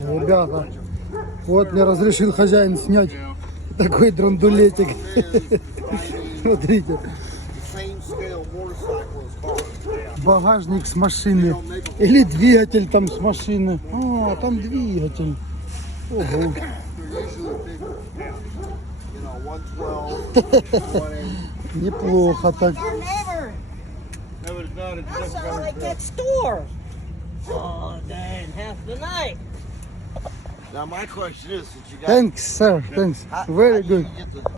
Ребята, вот мне разрешил хозяин снять такой драндулетик. Смотрите. Багажник с машины. Или двигатель там с машины. А, там двигатель. Ого. Неплохо так. I sound like that store. Oh, dang, half the night. Now my question is, since you got Thanks, sir. Thanks. Very good. get the